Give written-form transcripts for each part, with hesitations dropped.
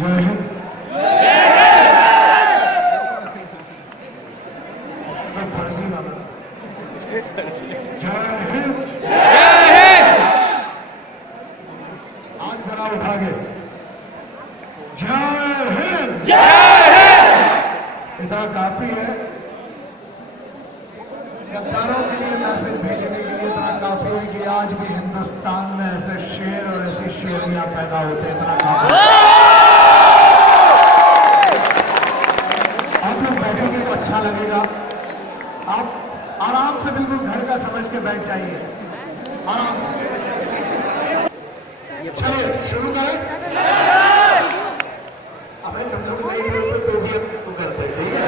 जय हिंद। फर्जी वाला जय हिंद। आज जरा उठा के जय हिंद। इतना काफी है। गद्दारों के लिए मैसेज भेजने के लिए इतना काफी है कि आज भी हिंदुस्तान में ऐसे शेर और ऐसी शेरियां पैदा होते हैं। इतना काफी है। आप लोग बैठेंगे तो अच्छा लगेगा। आप आराम से बिल्कुल घर का समझ के बैठ जाइए, आराम से। चलिए शुरू करें। अबे तुम लोग नहीं बोलते तो भी अब करते, ठीक है।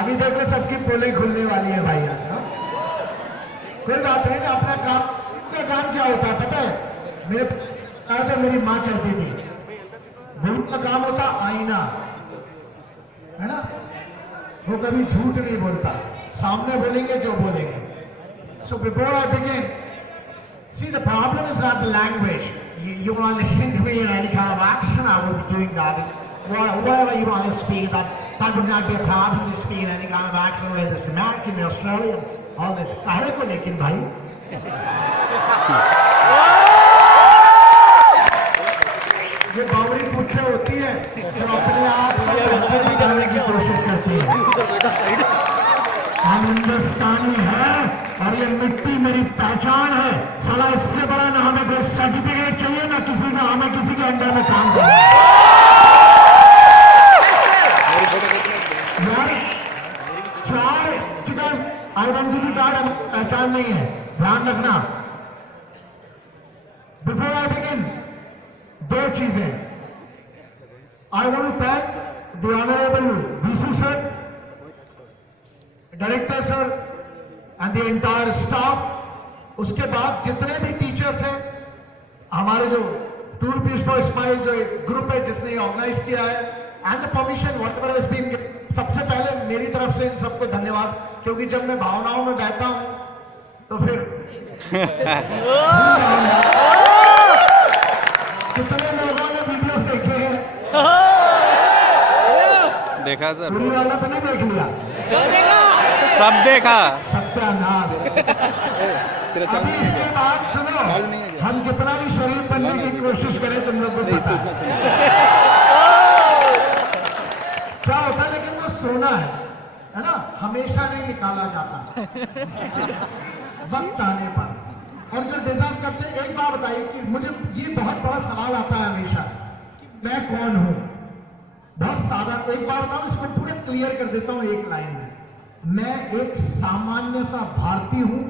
अभी देखो सबकी पोलें खुलने वाली है भाई। कोई बात नहीं ना। अपना काम क्या होता है पता है? मेरी माँ कहती थी गुरु का काम होता आईना, है ना। वो कभी झूठ नहीं बोलता, सामने बोलेंगे जो बोलेंगे। So before I begin, see the problem is not the language. You want to listen to me in any kind of action, I will be doing that. Whatever you want to speak, that would not be a problem to speak in any kind of action, whether it's American, Australian, all this. काहे को लेकिन भाई ये बावरी पूछे होती है जो अपने आप को बेहतर दिखाने की कोशिश करती है। हम हिंदुस्तानी हैं और ये मिट्टी मेरी पहचान है। साला इससे बड़ा ना हमें कोई सर्टिफिकेट चाहिए ना किसी का, हमें किसी के अंडर में काम करना। यार 4 आइडेंटिटी कार्ड हमें पहचान नहीं है, ध्यान रखना। बिफोर आई बिगिन, 2 चीजें। I want to thank the honourable VC sir, director sir and the entire staff. उसके बाद जितने भी टीचर्स हैं, हमारे जो टूर पीस फॉर स्माइल जो एक ग्रुप है जिसने ऑर्गेनाइज किया है, and the permission whatever has been. सबसे पहले मेरी तरफ से इन सबको धन्यवाद, क्योंकि जब मैं भावनाओं में बहता हूं तो फिर कितने लोगों ने वीडियो देखे हैं? देखा सर, पूरी वाला तो नहीं देख लिया? सब देखा। सत्यानाश। अभी इसके बाद सुनो, हम कितना भी शरीफ बनने की कोशिश करें तुम लोग को पता है क्या होता है। लेकिन वो सोना है ना, हमेशा नहीं निकाला जाता वक्त आने पर। और जो डिजर्व करते हैं, एक बात बताइए कि मुझे ये बहुत बड़ा सवाल आता है हमेशा कि मैं कौन हूं। बहुत सादा, एक बार बताऊं, इसको पूरे क्लियर कर देता हूं एक लाइन में। मैं एक सामान्य सा भारतीय हूं,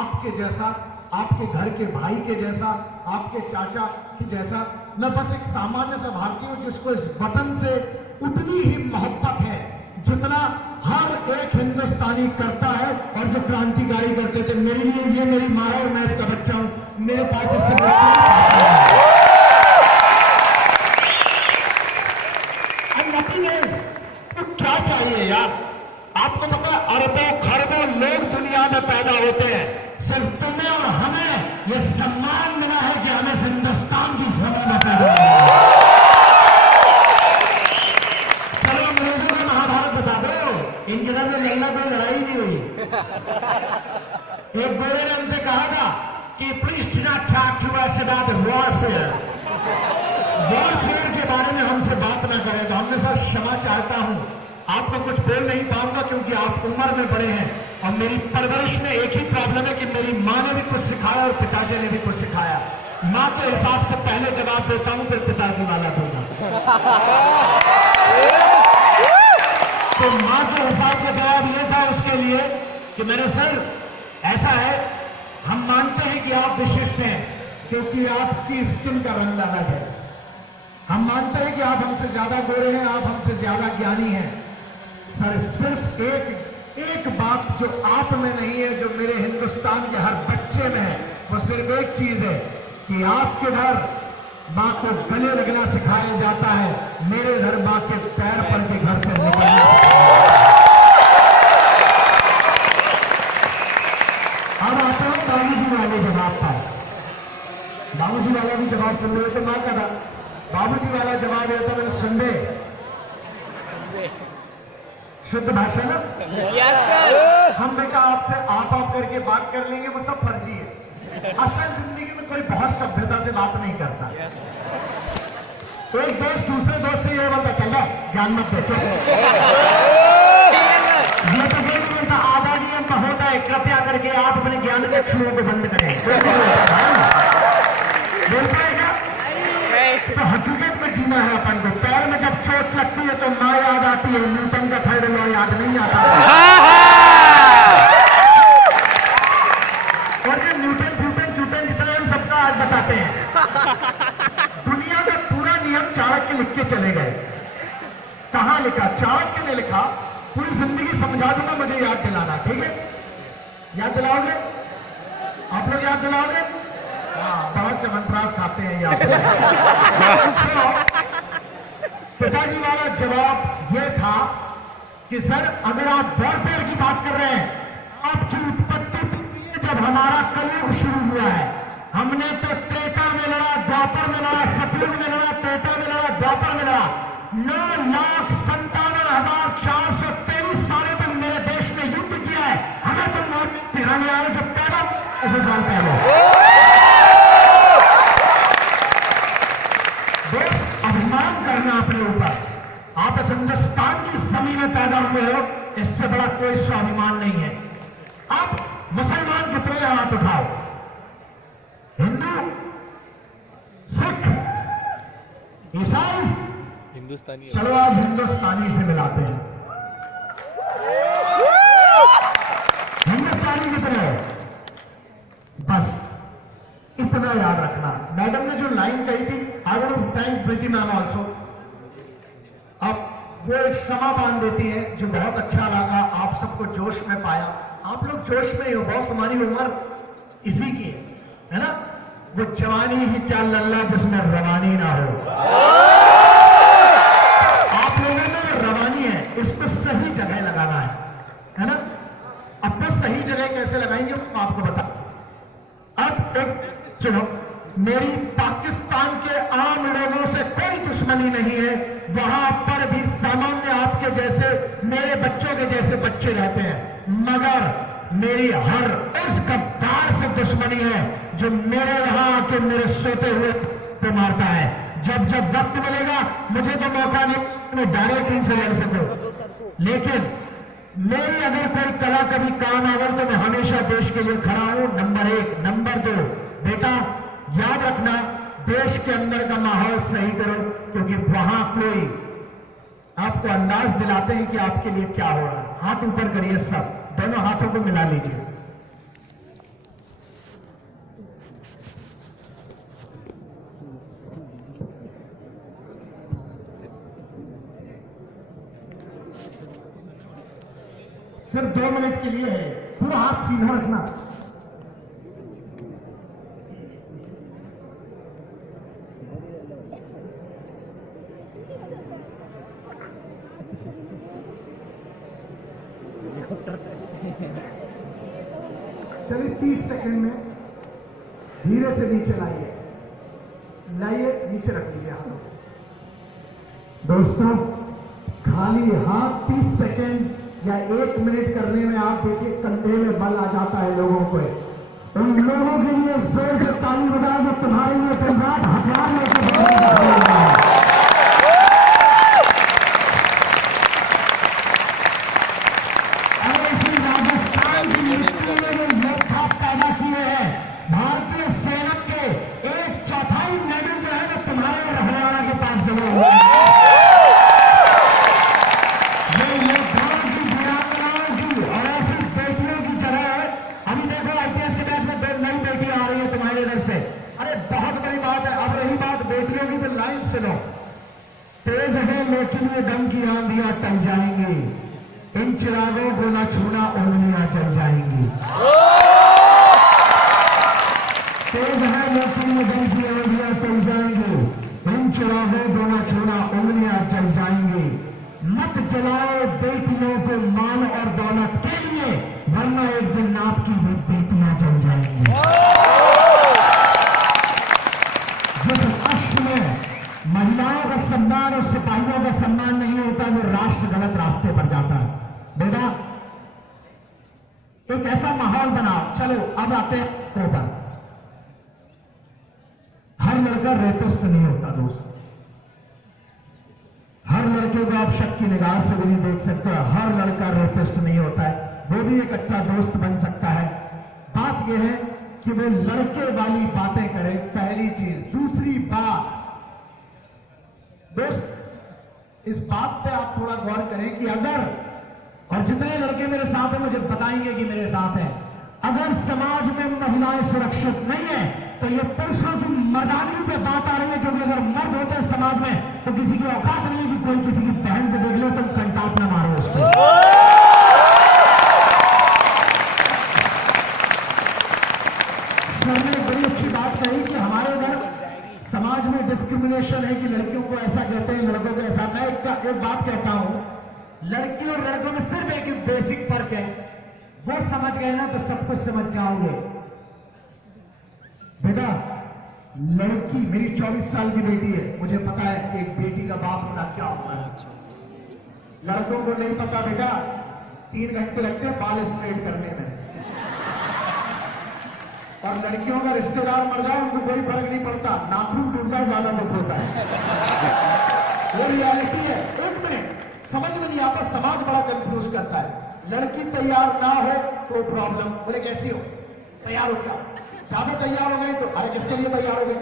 आपके जैसा, आपके घर के भाई के जैसा, आपके चाचा के जैसा। मैं बस एक सामान्य सा भारतीय हूं जिसको इस वतन से उतनी ही मोहब्बत है जितना हर एक हिंदुस्तानी करता है। और जो क्रांतिकारी करते थे, मेरे लिए ये मेरी माँ है और मैं इसका बच्चा हूं। मेरे पास इससे तो क्या चाहिए यार? आपको पता है अरबों खरबों लोग दुनिया में पैदा होते हैं, सिर्फ तुम्हें और हमें यह सम्मान मिला है कि हमें हिंदुस्तान की जमीन में पैदा हुआ। चलो अंग्रेजों में महाभारत बता दो, इनके दर में लड़ना कोई लड़ाई नहीं हुई। एक गोरे ने हमसे कहा था कि please do not talk to us about warfare. Warfare के बारे में हमसे बात ना करें। तो हमने सर क्षमा चाहता हूं, आपको कुछ बोल नहीं पाऊंगा क्योंकि आप उम्र में बड़े हैं, और मेरी परवरिश में एक ही प्रॉब्लम है कि मेरी माँ ने भी कुछ सिखाया और पिताजी ने भी कुछ सिखाया। माँ के हिसाब से पहले जवाब देता हूं, फिर पिताजी वाला दूंगा। तो माँ के हिसाब का जवाब यह था उसके लिए कि मेरे सर ऐसा है, हम मानते हैं कि आप विशिष्ट हैं क्योंकि आपकी स्किन का रंग अलग है। हम मानते हैं कि आप हमसे ज्यादा गोरे हैं, आप हमसे ज्यादा ज्ञानी हैं। सर सिर्फ एक बात जो आप में नहीं है, जो मेरे हिंदुस्तान के हर बच्चे में है, वो सिर्फ एक चीज है कि आपके घर मां को गले लगना सिखाया जाता है, मेरे घर मां के पैर पड़ के घर से निकलना अब आते हो बाबूजी वाले जवाब पर। बाबूजी वाला भी जवाब सुन रहे तो मां का था। बाबूजी वाला जवाब यह था, मैंने सुन दे शुद्ध भाषा ना। हम बेटा आपसे आप करके बात कर लेंगे, वो सब फर्जी है। असल जिंदगी में कोई बहुत सभ्यता से बात नहीं करता। एक दोस्त दूसरे दोस्त से ये बोलता, चल ज्ञान मत बेचो। ये तो ये नहीं बोलता, आदरणीय महोदय कृपया करके आप अपने ज्ञान के छुओं को बंद करें। बोलता है क्या? तो हकीकत में जीना है अपन को। पैर में जब चोट लगती है तो माँ याद आती है, न्यूटन का थर्ड लॉ याद नहीं आता। और ये न्यूटन फ्यूटन चूटन जितना हम सबका आज बताते हैं। दुनिया का पूरा नियम चाणक्य लिख के चले गए। कहां लिखा? चाणक्य ने लिखा। पूरी जिंदगी समझा दूंगा, मुझे याद दिलाना, ठीक है? याद दिलाओगे? आप लोग याद दिलाओगे? बहुत चमनप्राश खाते हैं यहाँ पे। पिताजी वाला जवाब यह था कि सर अगर आप वॉरफेयर की बात कर रहे हैं, आपकी उत्पत्ति जब हमारा कलयुग शुरू हुआ है, हमने तो त्रेता में लड़ा, द्वापर में लड़ा, सतयुग में लड़ा, त्रेता में लड़ा, द्वापर में लड़ा। 9,57,423 सालों तक मेरे देश में युद्ध किया है। हमें तुम सिखाने आए जो पैदा ऐसे साल पहले। अभिमान करना अपने ऊपर, आप इस हिंदुस्तान की जमीन में पैदा हुए हो, इससे बड़ा कोई स्वाभिमान नहीं है। आप मुसलमान कितने हाथ उठाओ, हिंदू, सिख, ईसाई, हिंदुस्तानी, चलो आज हिंदुस्तानी से मिलाते हैं। हिंदुस्तानी कितने हो? बस इतना याद रखना। मैडम ने जो लाइन कही थी, I want to thank Preeti ma'am also. अब वो एक समा बांध देती है जो बहुत अच्छा लगा, आप सबको जोश में पाया। आप लोग जोश में ही हो, बॉस हमारी उम्र इसी की है ना। वो जवानी ही क्या लल्ला जिसमें रवानी ना हो। आप लोगों में रवानी है, इसको सही जगह लगाना है ना। अब वो सही जगह कैसे लगाएंगे वो आपको बता। अब एक सुनो, मेरी पाकिस्तान के आम लोगों से कोई दुश्मनी नहीं है। वहां पर भी सामान्य आपके जैसे, मेरे बच्चों के जैसे बच्चे रहते हैं, मगर मेरी हर उस गद्दार से दुश्मनी है जो मेरे यहां आके मेरे सोते हुए पे मारता है। जब जब वक्त मिलेगा, मुझे तो मौका नहीं मैं डायरेक्ट इनसे लड़ सकूं, लेकिन मेरी अगर कोई कला कभी काम आ गई तो मैं हमेशा देश के लिए खड़ा हूं। नंबर 1। नंबर 2, बेटा याद रखना, देश के अंदर का माहौल सही करो, क्योंकि वहां कोई आपको अंदाज दिलाते हैं कि आपके लिए क्या हो रहा है। हाथ ऊपर करिए सब, दोनों हाथों को मिला लीजिए। सिर्फ 2 मिनट के लिए है, पूरा हाथ सीधा रखना। चलिए 30 सेकंड में धीरे से नीचे लाइए, नीचे रख लीजिए हाथ। दोस्तों खाली हाथ 30 सेकंड या 1 मिनट करने में आप देखिए कंधे में बल आ जाता है लोगों को। उन लोगों के लिए जोर से ताली बजाओ जो तुम्हारे लिए दिन रात हथियार लेकर अरे इसी राजस्थान हमारे इधर से। अरे बहुत बड़ी बात है। अब रही बात बेटियों की, तो लाइन से लो। तेज है लेकिन ये गम की आंधियां टल जाएंगी, इन चिरागों को ना छूना उंगलियां जल जाएंगी। तेज है लेकिन ये गम की आंधियां टल जाएंगी, इन चिरागों को ना छूना उंगलियां जल जाएंगी। मत जलाओ बेटियों को माल और दौलत के लिए, वरना एक दिन आपकी भी बेटियां जल जाएंगी। जिस राष्ट्र में महिलाओं का सम्मान और सिपाहियों का सम्मान नहीं होता, वो राष्ट्र गलत रास्ते पर जाता है। बेटा एक ऐसा माहौल बनाओ। चलो अब आते हैं ऊपर। हर लड़का रेपिस्ट नहीं होता दोस्त। हर लड़के को आप शक की निगाह से भी नहीं देख सकते। हर लड़का रेपिस्ट नहीं होता है, वो भी एक अच्छा दोस्त बन सकता है। बात यह है कि वो लड़के वाली बातें करे, पहली चीज। दूसरी बात दोस्त, इस बात पे आप थोड़ा गौर करें कि अगर, और जितने लड़के मेरे साथ हैं मुझे बताएंगे कि मेरे साथ हैं, अगर समाज में महिलाएं सुरक्षित नहीं है तो ये पुरुषों की मर्दानी पे बात आ रही है। क्योंकि अगर मर्द होते हैं समाज में तो किसी की औकात नहीं है कि कोई किसी की बहन को देख ले तो कंटाप ना मारो उसको। सर ने बड़ी अच्छी बात कही कि हमारे इधर समाज में डिस्क्रिमिनेशन है कि लड़कियों को ऐसा कहते हैं, लड़कों को ऐसा। मैं एक बात कहता हूं, लड़की और लड़कों में सिर्फ एक बेसिक फर्क है, वो समझ गए ना तो सब कुछ समझ जाओगे। बेटा लड़की, मेरी 24 साल की बेटी है, मुझे पता है एक बेटी का बाप होना क्या होता है। लड़कों को नहीं पता बेटा, 3 घंटे लगते हैं बाल स्ट्रेट करने में। और लड़कियों का रिश्तेदार मर जाए उनको कोई फर्क नहीं पड़ता, नाखून टूट जाए ज्यादा दुख होता है। वो रियलिटी है। एक मिनट, समझ में नहीं आता, समाज बड़ा कंफ्यूज करता है। लड़की तैयार ना हो तो प्रॉब्लम। बोले कैसी हो? तैयार हो क्या? ज्यादा तैयार हो गए तो अरे किसके लिए तैयार हो गए?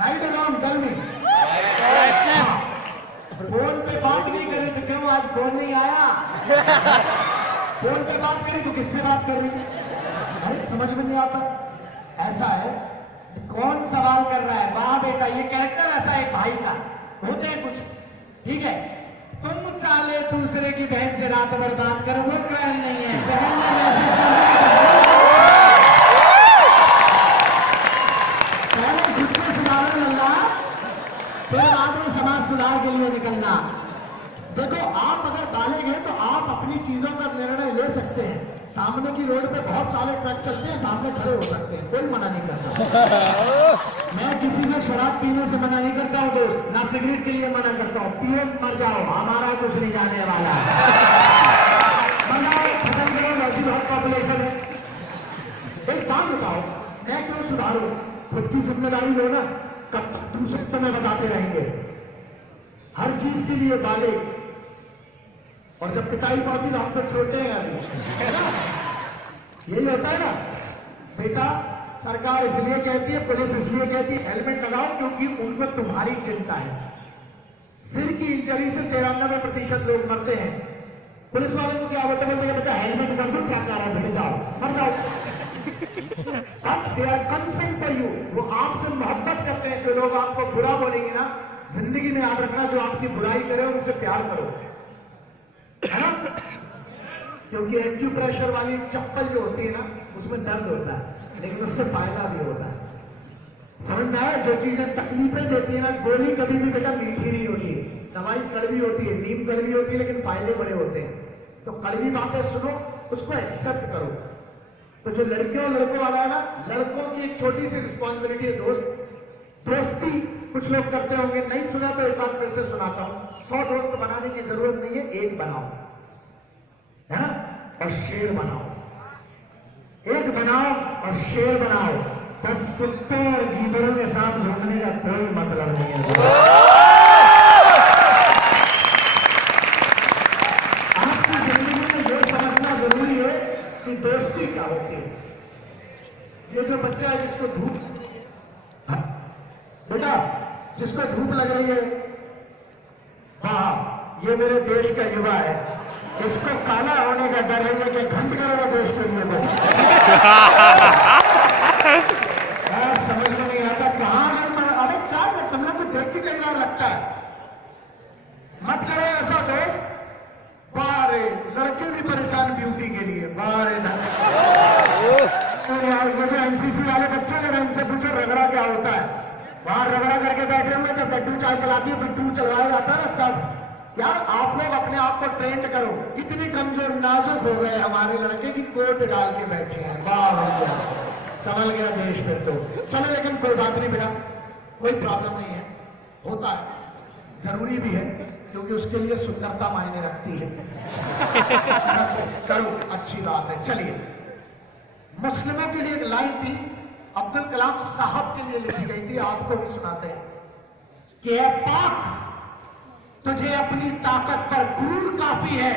Right around tell me. Phone पे बात नहीं करी तो क्यों आज फोन नहीं आया? फोन पे बात करी तो किससे बात कर रही? अरे समझ में नहीं आता। ऐसा है, कौन सवाल कर रहा है? वाह बेटा, ये कैरेक्टर ऐसा है भाई का, होते हैं कुछ। ठीक है, तुम चाले दूसरे की बहन से रात भर बात करो, वो क्राइम नहीं है। बहन ने मैसेज कर पहले खुद को सुधारो लल्ला, फिर बाद में समाज सुधार के लिए निकलना। देखो, आप अगर डालेंगे तो आप अपनी चीजों का निर्णय ले सकते हैं। सामने की रोड पे बहुत सारे ट्रक चलते हैं, सामने खड़े हो सकते हैं, कोई मना नहीं करता। मैं किसी को शराब पीने से मना नहीं करता हूं दोस्त, ना सिगरेट के लिए मना करता हूं। पियो मर जाओ, हमारा कुछ नहीं जाने वाला। मनाओ, खत्म करो, वैसी बहुत पॉपुलेशन है। एक बात बताओ, मैं क्यों सुधारू? खुद की जिम्मेदारी लो ना, कब तक दूसरे तुम्हें बताते रहेंगे? हर चीज के लिए बाले, और जब पिटाई पड़ती तो हम तो छोटे हैं अभी, यही होता है ना बेटा। सरकार इसलिए कहती है, पुलिस इसलिए कहती है हेलमेट लगाओ, क्योंकि उनको तुम्हारी चिंता है। सिर की इंजरी से 93% लोग मरते हैं। पुलिस वाले को क्या बोलते हैं? बेटा हेलमेट कर दो, क्या कर रहा है, भिड़ जाओ, मर जाओ। अब they are concern for you, वो आपसे मोहब्बत करते हैं। जो लोग आपको बुरा बोलेंगे ना, जिंदगी में याद रखना, जो आपकी बुराई करे उनसे प्यार करो, है ना? क्योंकि एक्यूप्रेशर वाली चप्पल जो होती है ना, उसमें दर्द होता है, लेकिन उससे फायदा भी होता है। समझ में आया? जो चीजें तकलीफें देती है ना, गोली कभी भी बेटा मीठी नहीं होती है, दवाई कड़वी होती है, नीम कड़वी होती है, लेकिन फायदे बड़े होते हैं। तो कड़वी बातें सुनो, उसको एक्सेप्ट करो। तो जो लड़कियों लड़कों वाला है ना, लड़कों की एक छोटी सी रिस्पॉन्सिबिलिटी है दोस्ती कुछ लोग करते होंगे, नहीं सुना तो एक बार फिर से सुनाता हूं। 100 दोस्त बनाने की जरूरत नहीं है, एक बनाओ, है ना? और शेर बनाओ, एक बनाओ और शेर बनाओ। बस कुत्तों और गीदड़ों के साथ घूमने का कोई मतलब नहीं है। आपकी जिंदगी में यह समझना जरूरी है कि दोस्ती क्या होती है। ये जो बच्चा है जिसको धूप, बेटा जिसको धूप लग रही है, हाँ, ये मेरे देश का युवा है, इसको काला होने का डर है कि घंट करेगा देश के लिए। वहां रगड़ा करके बैठे हुए, जब लड्डू चाय चलाती है बिट्टू चलवाया जाता है ना, तब। यार आप लोग अपने आप को ट्रेंड करो। इतने कमजोर नाजुक हो गए हमारे लड़के की कोट डाल के बैठे हैं। वाह भैया, संभल गया देश फिर तो। चलो लेकिन कोई बात नहीं बेटा, कोई प्रॉब्लम नहीं है, होता है, जरूरी भी है, क्योंकि उसके लिए सुंदरता मायने रखती है। करो, अच्छी बात है। चलिए, मुस्लिमों के लिए एक लाइन थी, अब्दुल कलाम साहब के लिए लिखी गई थी, आपको भी सुनाते हैं कि ऐ पाक, तुझे अपनी ताकत पर गुरूर काफी है,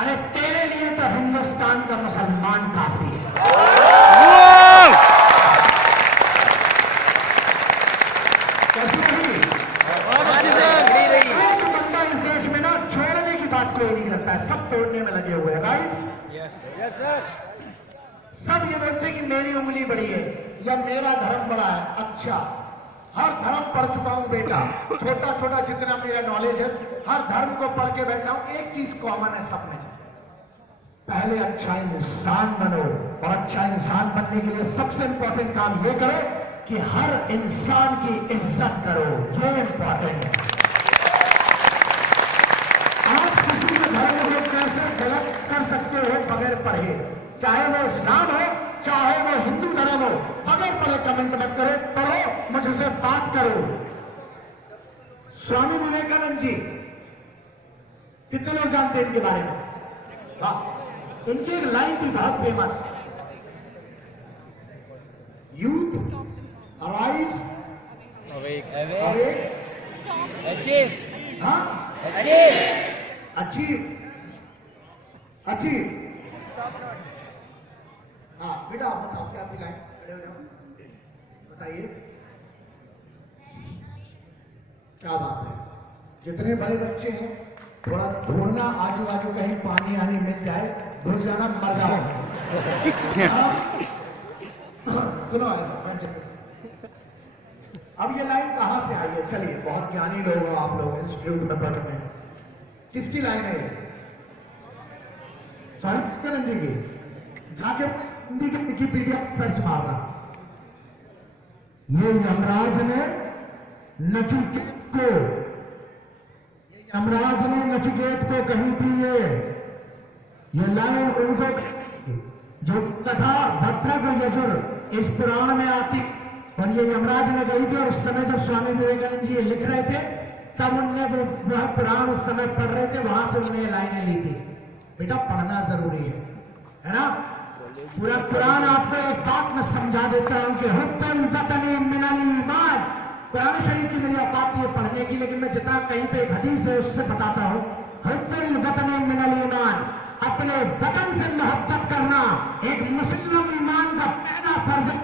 अरे तेरे लिए तो हिंदुस्तान का मुसलमान काफी है। कैसी रही? एक बंदा इस देश में ना छोड़ने की बात कोई नहीं करता है, सब तोड़ने में लगे हुए हैं। राइट? Yes sir. सब ये बोलते हैं कि मेरी उंगली बड़ी है या मेरा धर्म बड़ा है। अच्छा, हर धर्म पढ़ चुका हूं बेटा, छोटा छोटा जितना मेरा नॉलेज है, हर धर्म को पढ़ के बैठा हूं। एक चीज कॉमन है सब में, पहले अच्छा इंसान बनो, और अच्छा इंसान बनने के लिए सबसे इंपॉर्टेंट काम ये करो कि हर इंसान की इज्जत करो। ये इंपॉर्टेंट है। आप किसी के धर्म को कैसे गलत कर सकते हो बगैर पढ़े, चाहे वो इस्लाम हो चाहे वो हिंदू धर्म हो, बगैर पढ़े कमेंट मत करो, पढ़ो, मुझसे बात करो। स्वामी विवेकानंद जी, कितने लोग जानते हैं इनके बारे में? हाँ, इनकी एक लाइन थी बहुत famous, youth arise awake achieve. हाँ बेटा, आप बताओ क्या आपकी लाइन, खड़े हो जाओ, बताइए क्या बात है। जितने बड़े बच्चे हैं थोड़ा ढूंढना, आजू बाजू कहीं पानी आनी मिल जाए, घुस जाना, मर जाओ। सुनो ऐसा बच्चे, अब ये लाइन कहां से आई है? चलिए, बहुत ज्ञानी लोग हो आप लोग, इंस्टीट्यूट में पढ़ते हैं। किसकी लाइन है? स्वामी विवेकानंद जी की। जाके हिंदी के विकिपीडिया सर्च मारना, ये यमराज ने नचिकेत को, यमराज ने नचिकेत को कही थी ये लाइन उनको, जो कथा भद्रक यजुर इस पुराण में आती, और ये यमराज ने कही थी। और उस समय जब स्वामी विवेकानंद जी लिख रहे थे, तब उनने वह पुराण उस समय पढ़ रहे थे, वहां से उन्होंने लाइनें ली थी। बेटा, पढ़ना जरूरी है ना? पूरा कुरान आपको एक बात में समझा देता हूं कि हुब्बुल वतनी मिनल ईमान। कुरान शरीफ की मेरी औकात है पढ़ने की, लेकिन मैं जितना कहीं पे एक हदीस है उससे बताता हूं। हुब्बुल वतनी मिनल ईमान, अपने वतन से मोहब्बत करना एक मुस्लिम ईमान का पहला फर्ज है।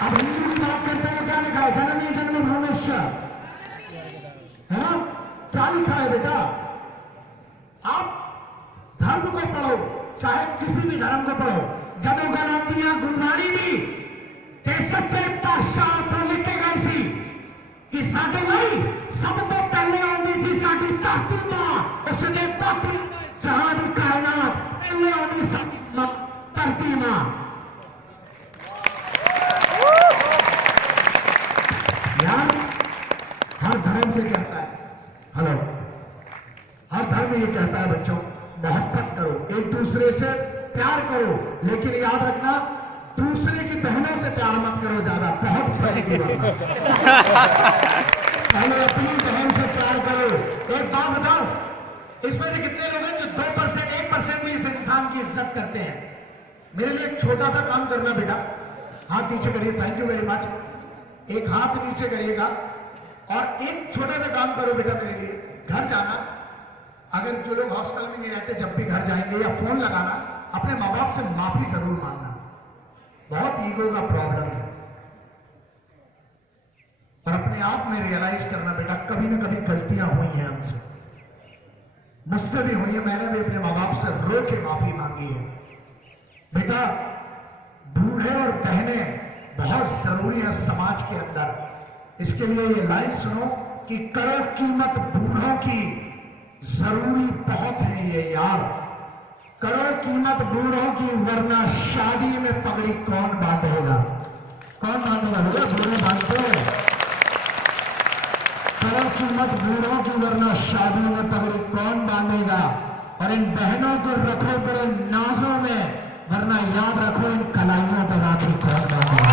अब हिंदू की बात करते हैं, क्या लिखा है? जननी जन्मभूमिश्च, है ना? क्या लिखा है बेटा? आप धर्म को पढ़ो, चाहे किसी भी धर्म को पढ़ो। ਜਦੋਂ ਗਾਂਧੀਆਂ ਗੁਰਬਾਣੀ ਦੀ ਤੇ ਸੱਚੇ ਪਾਤਸ਼ਾਹ ਤੋਂ ਲਿਖੀ ਗਈ ਸੀ ਕਿ ਸਾਡੇ ਲਈ ਸਭ ਤੋਂ ਪਹਿਲੇ ਆਉਂਦੀ ਸੀ ਸਾਡੀ ਧਰਤੀ ਮਾਂ, ਉਸਦੇ ਧਰਤੀ ਜਹਾਂ ਦੀ ਕਾਇਨਾਤ ਪਹਿਲੇ ਆਉਂਦੀ ਸੀ ਧਰਤੀ ਮਾਂ। यार, हर धर्म से कहता है, हेलो, हर धर्म ये कहता है बच्चों, मोहब्बत करो, एक दूसरे से प्यार करो, लेकिन याद रखना दूसरे की बहनों से प्यार मत करो, ज्यादा बहुत फैलेगी वरना। पहले अपनी बहन से प्यार करो। एक बात बताओ, इसमें से कितने लोग हैं जो 2%, 1% भी इस इंसान की इज्जत करते हैं? मेरे लिए एक छोटा सा काम करना बेटा, हाथ नीचे करिए, थैंक यू वेरी मच। एक हाथ नीचे करिएगा और एक छोटा सा काम करो बेटा मेरे लिए। घर जाना, अगर जो लोग हॉस्टल में नहीं रहते, जब भी घर जाएंगे या फोन लगाना, अपने माँ बाप से माफी जरूर मांगना। बहुत ईगो का प्रॉब्लम है, और अपने आप में रियलाइज करना बेटा, कभी ना कभी गलतियां हुई हैं हमसे, मुझसे भी हुई है, मैंने भी अपने माँ बाप से रो के माफी मांगी है। बेटा, बूढ़े और बहनें बहुत जरूरी है समाज के अंदर। इसके लिए ये लाइन सुनो कि करो कीमत बूढ़ों की, जरूरी बहुत है ये यार। करोड़ कीमत बूढ़ों की, वरना शादी में पगड़ी कौन बांधेगा? कौन बांधेगा भैया? बूढ़े बांधते हैं। करोड़ कीमत बूढ़ों की, वरना शादी में पगड़ी कौन बांधेगा? और इन बहनों को रखो बड़े नाजों में, वरना याद रखो इन कलाइयों पर राखी कौन बांधेगा?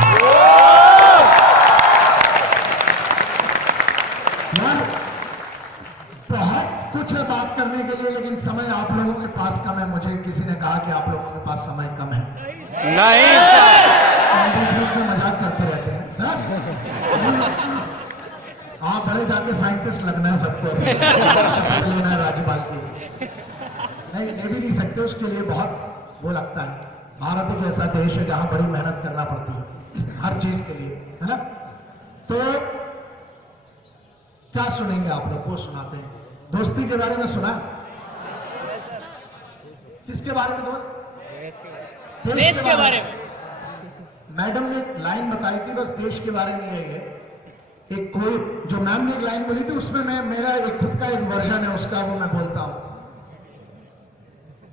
यार बहुत कुछ है बात करने के लिए, लेकिन समय आप लोगों के पास कम है। मुझे किसी ने कहा कि आप लोगों के पास समय कम है। नहीं में मजाक करते रहते हैं। आप बड़े जाके साइंटिस्ट लगना है सबको, शपथ लेना है राज्यपाल की। नहीं, ले भी नहीं सकते, उसके लिए बहुत वो लगता है। भारत एक ऐसा देश है जहां बड़ी मेहनत करना पड़ती है हर चीज के लिए, है ना? तो क्या सुनेंगे आप लोग? वो सुनाते हैं। दोस्ती के बारे में सुना? किसके बारे में दोस्त? देश के बारे में। मैडम ने एक लाइन बताई थी, बस देश के बारे में यही है। एक कोई जो मैम ने एक लाइन बोली थी, उसमें मैं मेरा एक खुद का एक वर्जन है उसका, वो मैं बोलता हूं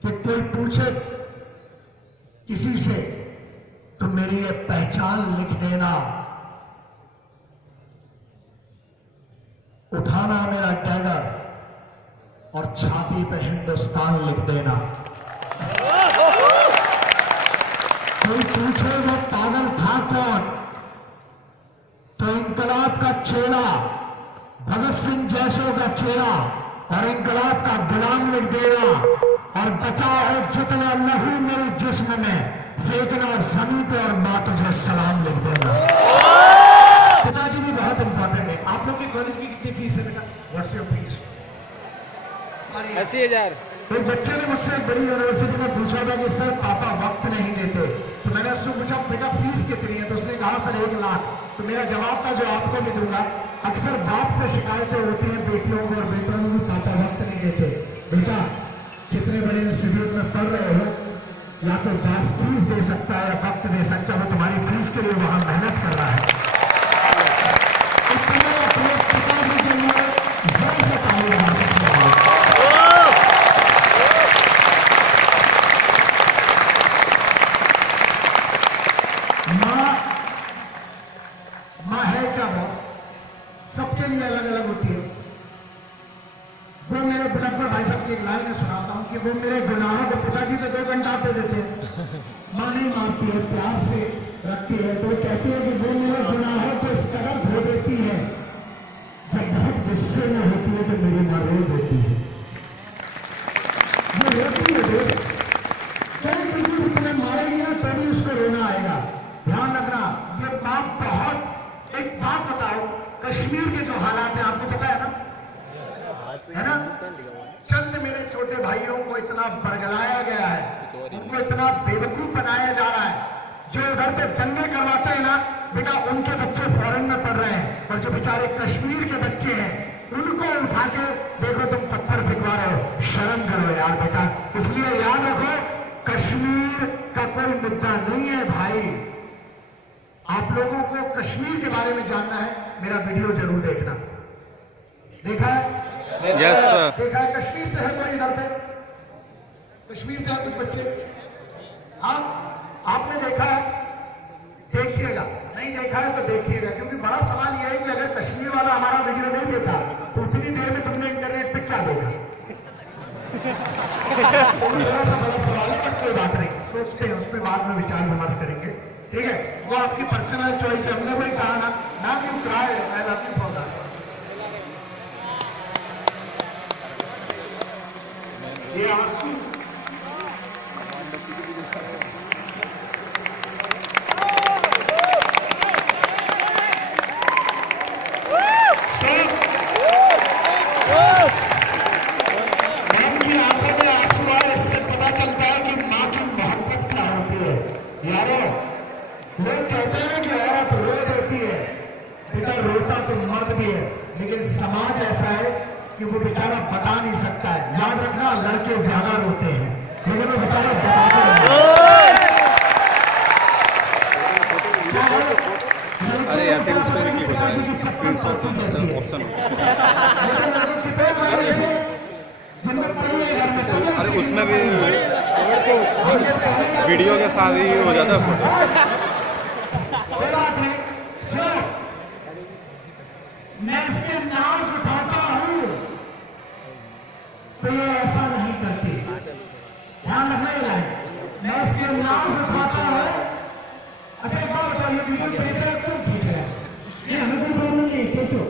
कि कोई पूछे किसी से तो मेरी ये पहचान लिख देना, उठाना मेरा डैगर और छाती पे हिंदुस्तान लिख देना। कोई पूछे वो पागल था कौन, तो इंकलाब का चेला, भगत सिंह जैसों का चेला और इंकलाब का गुलाम लिख देना। और बचा है जितना लहू मेरे जिस्म में, फेंकना जमीन पे और मां तुझे सलाम लिख देना। पिताजी भी बहुत इंपॉर्टेंट है। आप लोग की कॉलेज की कितनी फीस है बेटा? What's your fees? 80,000। तो बच्चे ने मुझसे एक बड़ी यूनिवर्सिटी में पूछा था कि सर पापा वक्त नहीं देते, तो मैंने उससे पूछा बेटा फीस कितनी है? तो उसने कहा सर 1 लाख। तो मेरा जवाब था जो आपको भी दूंगा, अक्सर बाप से शिकायतें होती हैं बेटियों को और बेटों को, पापा वक्त नहीं देते। बेटा जितने बड़े इंस्टीट्यूट में पढ़ रहे हो, या तो बाप फीस दे सकता है या वक्त दे सकता है, वो तुम्हारी फीस के लिए वहां मेहनत कर रहा है। अपने पिताजी के लिए जोर से ताली बजा सकते हैं। माँ है क्या बॉस? सबके लिए अलग अलग होती है। वो मेरे बुढ़प्पा भाई साहब की एक लाइन में सुनाता हूं कि वो मेरे गुनाहों को पिताजी को 2 घंटा दे देते हैं। माँ नहीं मारती है, प्यार से रखती है। तो कहती है कि वो मेरे गुनाहों को इस कदर धो देती है, जब बहुत गुस्से में होती है तो मेरी माँ रो देती है। वो रोती है दोस्त, कहीं बिल्कुल तुम्हें मारेगी ना तो भी उसको रोना आएगा। ध्यान रखना, ये बाप बहुत। एक बात बताओ, कश्मीर के जो हालात हैं आपको पता है ना? चंद मेरे छोटे भाइयों को इतना बरगलाया गया है, उनको इतना बेवकूफ बनाया जा रहा है। जो उधर पे दंगे करवाते हैं ना बेटा, उनके बच्चे फॉरेन में पढ़ रहे हैं, और जो बेचारे कश्मीर के बच्चे हैं उनको उठा के देखो तुम पत्थर फेंकवा रहे हो। शर्म करो यार बेटा। इसलिए याद रखो, कश्मीर का कोई मुद्दा नहीं है भाई। आप लोगों को कश्मीर के बारे में जानना है, मेरा वीडियो जरूर देखना। देखा है? Yes sir. देखा है? कश्मीर से है कोई इधर पे? कश्मीर से है कुछ बच्चे? हाँ, आपने देखा है? देखिएगा। नहीं देखा है तो देखिएगा, क्योंकि बड़ा सवाल यह है कि अगर कश्मीर वाला हमारा वीडियो नहीं देखा तो उतनी देर में तुमने इंटरनेट पे क्या देखा? थोड़ा सा बड़ा सवाल है, पर कोई बात नहीं, सोचते हैं उस पर, बाद में विचार विमर्श करेंगे। ठीक है, वो आपकी पर्सनल चॉइस है। हमने वही कहा ना you cried, I love you for that. ये आंसू मैम की आंखों में आंसू आए, इससे पता चलता है कि माँ की मोहब्बत क्या होती है। यारो, लोग कहते हैं ना कि औरत रो देती है, बेटा रोता तो मर्द भी है, लेकिन समाज ऐसा है कि वो बेचारा बता नहीं सकता है। याद रखना, लड़के ज्यादा रोते हैं, लेकिन वो बेचारा बताते हैं। अरे ऐसे उसमें भी की होता है ऑप्शन। अरे उसमें भी वीडियो के साथ ही हो जाता है फोटो। कोई बात नहीं, सुनो, मैं इसके नाम उठाता हूं तो ये ऐसा नहीं करती। ध्यान रखना ये लाइन, मैं इसके नाम उठाता हूं। अच्छा एक बात बताओ, ये वीडियो खींचा है क्यों खींच रहा है? ये हमें कोई प्रॉब्लम नहीं, खींचो।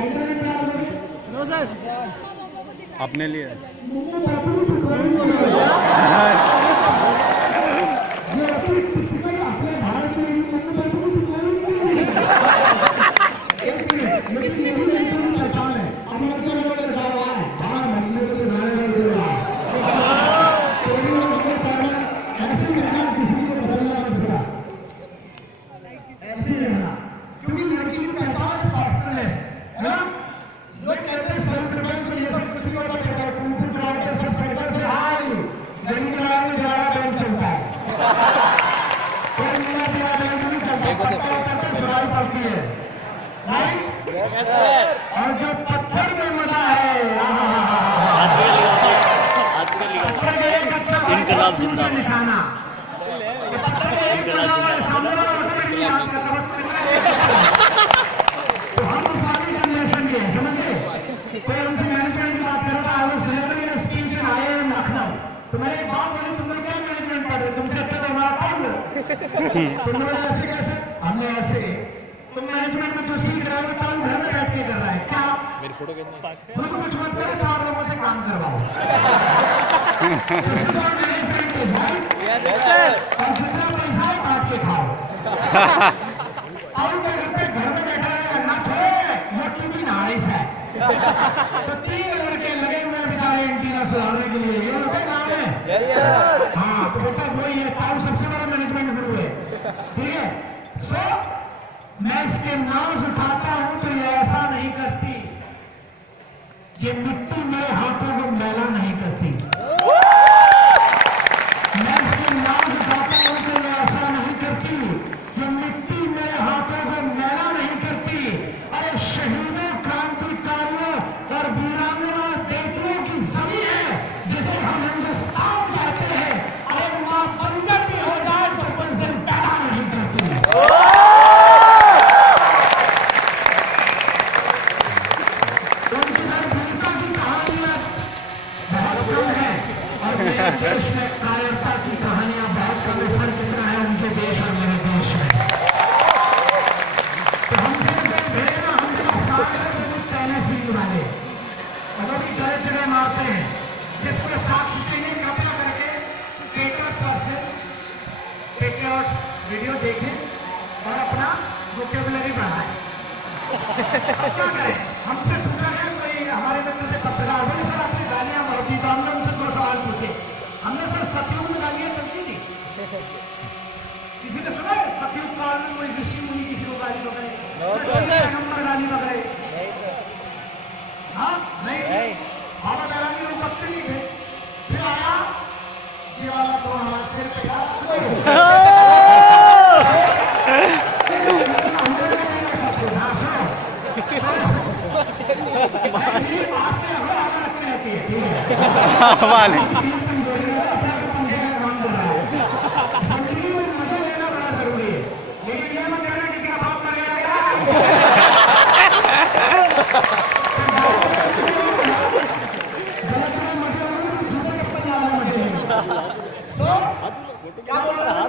इंटरनेट पे डाल दोगे? नो सर, अपने लिए ऐसे रहना, क्योंकि लड़की की पहचान सॉफ्टनेस है ना। लोग कहते हैं सेल्फ डिफेंस में ये सब कुछ नहीं होता, कहता है कुंफू चलाओ के सब साइकिल से हाय जंगी लड़ाई में जरा बैंक चलता है, कोई मिला पिला बैंक नहीं चलता, पत्ता उतरता है सुराई पड़ती है, राइट। और जो पत्थर में मजा है, पत्थर का एक अच्छा इनकलाब जिंदाबाद निशाना, पत्थर का एक मजा और सामने वाला ऑटोमेटिकली नाच करता है। तो हम उस वाली जनरेशन के हैं, समझ गए। कोई हमसे मैनेजमेंट की बात कर रहा था, I was delivering a speech in IIM Lucknow, तो मैंने एक बात बोली, तुम लोग क्या मैनेजमेंट पढ़ रहे, तुमसे अच्छा तो हमारा काम लो। तुम लोग ऐसे कैसे? हमने ऐसे, तुम मैनेजमेंट में जो सीख रहे हो काम घर में बैठ के कर रहा है क्या? खुद कुछ मत करो, 4 लोगों से काम करवाओ। This is what management is, right? और जितना पैसा है काट के खाओ। और क्या करते हैं, घर में बैठा रहेगा ना, छोड़े वो टीवी नारिश है, तो 3 लड़के लगे हुए हैं बेचारे एंटीना सुधारने के लिए, ये उनका काम है। हाँ तो बेटा वही है, ताऊ सबसे बड़ा मैनेजमेंट गुरु है, ठीक है। सो मैं इसके नाज उठाता हूं तो ये ऐसा नहीं करती, ये मिट्टी मेरे हाथों को मैला नहीं करती। मैं इसके नाज उठाता हूं तो ये ऐसा नहीं करती, ये मिट्टी मेरे हाथों को मैला नहीं करती। अरे शहीदों, क्रांतिकारियों और वीरांगना बेटियों की जमीन है जिसे हम हिंदुस्तान कहते हैं। अरे मां बंजर भी हो जाए तो कुछ दिन पैदा नहीं करती। उनकी वीरता की कहानियां बहुत कम है और मेरे देश में कायरता की कहानियां बहुत कम है। फर्क कितना है उनके देश और मेरे देश में? तो हमसे कोई भिड़े ना, हम जब सागर में भी पहले सीख वाले और वो भी गलत जगह मारते हैं, जिसको साक्षी चाहिए कृपया करके पेट्रियट्स वर्सेस पेट्रियट्स वीडियो देखें और अपना वोकेबुलरी बढ़ाएं। क्या करें, हमसे पूछा गया, कोई हमारे मित्र से पत्रकार बोले सर आपकी गालियां बहुत थी, तो हमने उनसे 2 सवाल पूछे। हमने सर सतयुग में गालियां चलती थी, किसी ने सुना है सतयुग काल में कोई ऋषि मुनि किसी को गाली पकड़े, पैगंबर गाली पकड़े? हाँ नहीं, बाबा बैरागी लोग बकते नहीं थे। फिर आया ये वाला तो हमारा सिर पे था, पास में रखो, आगे रखती रहती है, ठीक है। तुम जोड़ी रहो, अपना तो पंखे का काम कर रहा है। जिंदगी में मजा लेना बड़ा जरूरी है, लेकिन ये मत करना किसी का बाप मर गया क्या? गलत जगह मजे लोगे तो जूते चप्पल वाला मजे लेंगे। सो क्या बोल रहा था?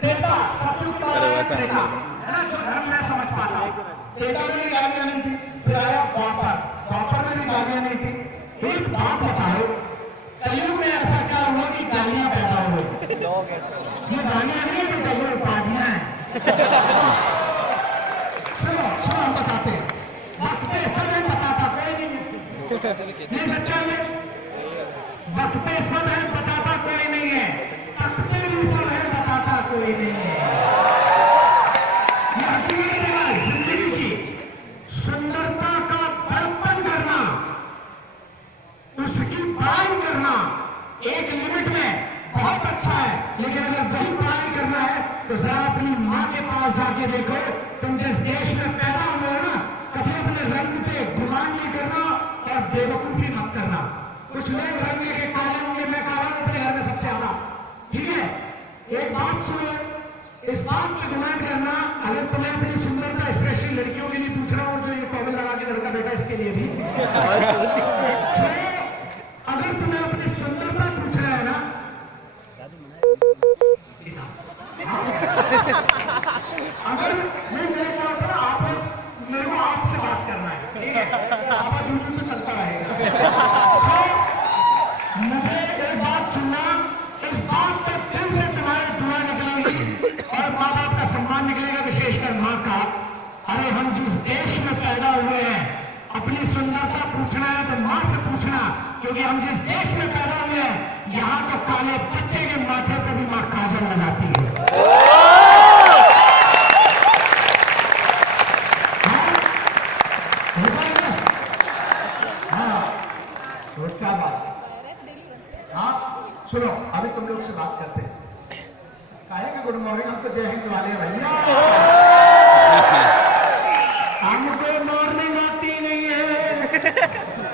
त्रेता, सतयुग के बाद आया त्रेता, है ना, जो धर्म मैं समझ पाता हूँ। त्रेता में भी गालियां नहीं थी, फिर आया द्वापर, द्वापर में भी गालियां नहीं थी। एक बात बताओ, कलयुग में ऐसा क्या हुआ कि गालियां पैदा हो गई? ये गालियां नहीं है बेटा, ये उपाधियां हैं। सुनो सुनो, हम बताते हैं, वक्ते सब है, बताता कोई नहीं। ये सच्चा है, वक्ते सब है, बताता कोई नहीं है, तख्ते भी सब है, बताता कोई नहीं है। ये हकीकत है भाई, जिंदगी की सुंदरता का बड़प्पन करना, उसकी बड़ाई करना एक लिमिट में बहुत अच्छा है, लेकिन अगर वही बड़ाई करना है तो जरा अपनी माँ के पास जाके देखो। तुम जिस देश में पैदा हुए हो ना, कभी अपने रंग पे गुमान नहीं करना और बेवकूफी मत करना। कुछ लोग रंग के काले होंगे, मैं काला हूं अपने घर में सबसे ज्यादा, ठीक है। एक बात सुनो, इस बात पे डिमांड करना, अगर तुम्हें अपनी सुंदरता, स्पेशली लड़कियों के लिए पूछ रहा हूं, जो ये टॉवल लगा के लड़का बैठा इसके लिए भी, जो अगर तुम्हें अपनी सुंदरता पूछना है ना, अगर मैं मेरे को आता ना आपस, मेरे को आपसे बात करना है, ठीक है, आवाज ऊंची तो चलता रहेगा। मुझे एक बात सुनना, इस बात पे फिर से तुम्हारी दुआ निकलेगी और माँ बाप का सम्मान निकलेगा, विशेषकर माँ का। अरे हम जिस देश में पैदा हुए हैं, अपनी सुंदरता पूछना है तो माँ से पूछना, क्योंकि हम जिस देश में पैदा हुए हैं, यहाँ तो काले बच्चे के माथे पर भी माँ काजल लगाती है। हाँ, क्या बात। हाँ सुनो, अभी तुम लोग से बात करते हैं। काहे कि गुड मॉर्निंग, हम तो जय हिंद वाले भैया, हमको मॉर्निंग आती नहीं है,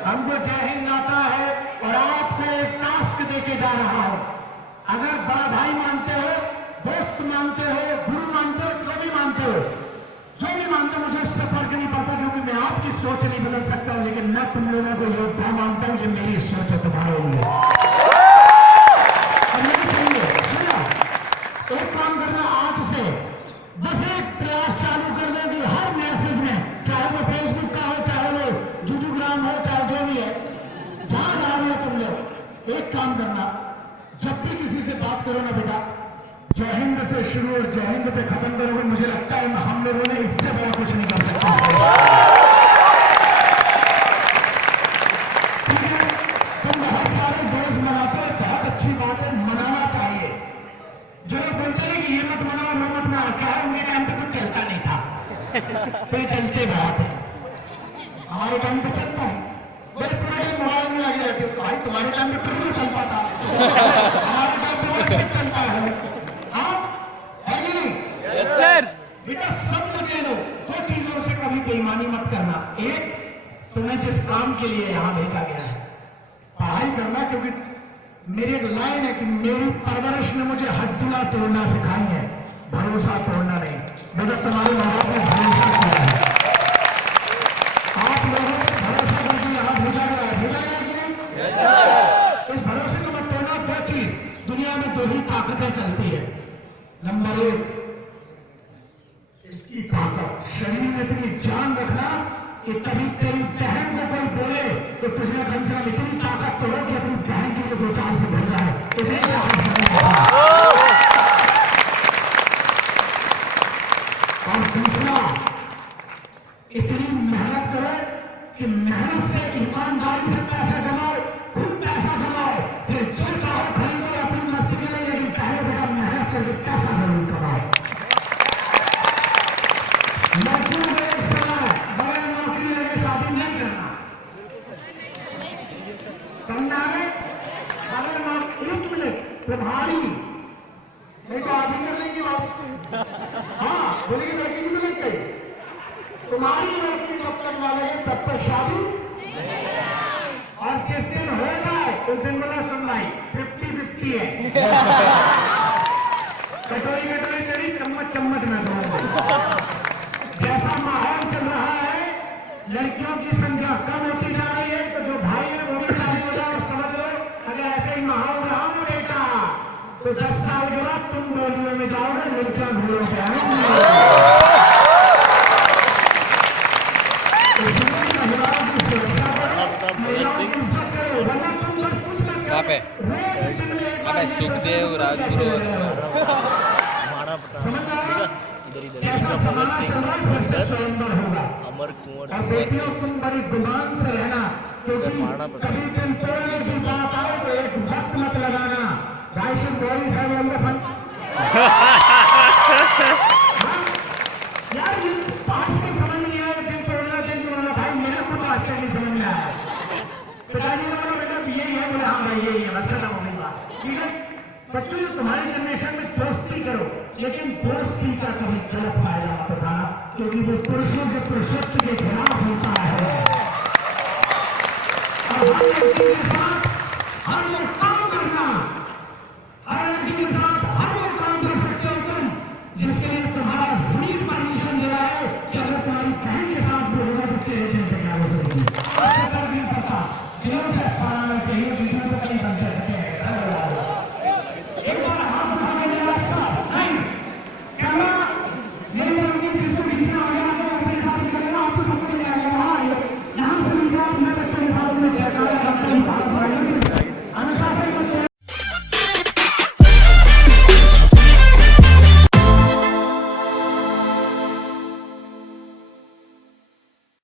हमको जय हिंद आता है। और आपको एक टास्क देके जा रहा हूं, अगर बड़ा भाई मानते हो, दोस्त मानते हो, गुरु मानते हो, जो भी मानते हो, जो भी मानते हो, मुझे उससे फर्क नहीं पड़ता, क्योंकि मैं आपकी सोच नहीं बदल सकता हूं, लेकिन मैं तुम लोगों को योद्धा मानता हूं, कि मेरी सोच है तुम्हारे लिए। एक काम करना, आज से बस एक प्रयास चालू कर दो कि हर मैसेज में, चाहे वो फेसबुक का हो, चाहे वो जुजुग्राम हो, चाहे जो भी है, जहां जा रहे हो तुम लोग, एक काम करना, जब भी किसी से बात करो ना बेटा, जय हिंद से शुरू और जय हिंद पे खत्म करोगे। मुझे लगता है हम लोगों ने इससे बड़ा कुछ नहीं कर सकता। ठीक है, तुम बहुत सारे देश मनाते हो, बहुत अच्छी बात है, मनाना चाहिए। जो लोग बोलते हैं कि ये मत मनाओ, वो मत मनाओ, क्या है, उनके टाइम पे कुछ चलता नहीं था, तो ये चलते बहुत है। हमारे टाइम पे चलता है, मेरे पूरे टाइम मोबाइल में लगे रहते हो, भाई तुम्हारे टाइम पे ट्रिप चलता था, हमारे टाइम पे व्हाट्सएप चलता है। हाँ है कि नहीं? Yes sir. बेटा सब मुझे लो, दो चीजों से कभी बेईमानी मत करना। एक, तुम्हें जिस काम के लिए यहां भेजा गया है, पढ़ाई करना, क्योंकि मेरी एक लाइन है कि मेरी परवरिश ने मुझे हड्डियां तोड़ना सिखाई है, भरोसा तोड़ना नहीं। बेटा तुम्हारे माँ बाप ने भरोसा किया है, आप लोगों को भरोसा करके यहाँ भेजा गया है, भेजा गया कि नहीं? इस भरोसे को मत तोड़ना। दो चीज, दुनिया में दो ही ताकतें चलती है। नंबर एक, इसकी ताकत, शरीर में इतनी जान रखना कि कभी तेरी बहन को कोई बोले तो तुझे कम से कम इतनी ताकत तो हो कि अपनी बहन के लिए दो चार से भर जाए। और दूसरा, इतनी मेहनत करो कि मेहनत से, ईमानदारी से पैसा कमाओ, खुद पैसा कमाओ, फिर जो चाहो खरीदो, अपनी मस्ती करो, लेकिन पहले बेटा मेहनत करके पैसा जरूर कमाओ। मजदूर एक समय बगैर नौकरी लगे शादी नहीं करना, समझा में, बगैर नौकरी, एक मिनट तुम्हारी नहीं तो आदमी कर लेंगी बात। हाँ बोलेगी लड़की भी मिल गई, तुम्हारी नौकरी जब तक ना लगे तब तक शादी, और जिस दिन हो जाए उस दिन बोला सुन भाई 50-50 है, कटोरी कटोरी तेरी, चम्मच चम्मच में दूंगा। जैसा माहौल चल रहा है, लड़कियों की संख्या कम होती जा रही है, तो जो भाई है वो भी ताली बजाओ, समझ लो अगर ऐसे ही माहौल रहा ना बेटा, तो 10 साल के बाद तुम डोलियों में जाओगे, लड़कियां घोड़ों पे आएंगी। सुखदेव राजगुरु जैसा समाना चल रहा है वैसे स्वयंवर होगा। अमर कुंवर और बेटियों तुम बड़ी गुमान से रहना, क्योंकि कभी तुम तोड़ने की बात आए तो एक वक्त मत लगाना। गाइस बॉयज है वंडरफुल। यार ये पास में समझ नहीं आया, दिन तोड़ना चाहिए बोला भाई, मेरे को आज तक नहीं समझ में आया। पिताजी ने बोला बेटा यही है, बोला हाँ भाई यही है, बस खत्म हो गई बात। ठीक है बच्चों, जो तुम्हारी जनरेशन में दोस्ती करो, लेकिन दोस्ती का कभी गलत फायदा मत उठाना, क्योंकि वो पुरुषों के पुरुषत्व के खिलाफ होता है। और हम लोग के साथ और ये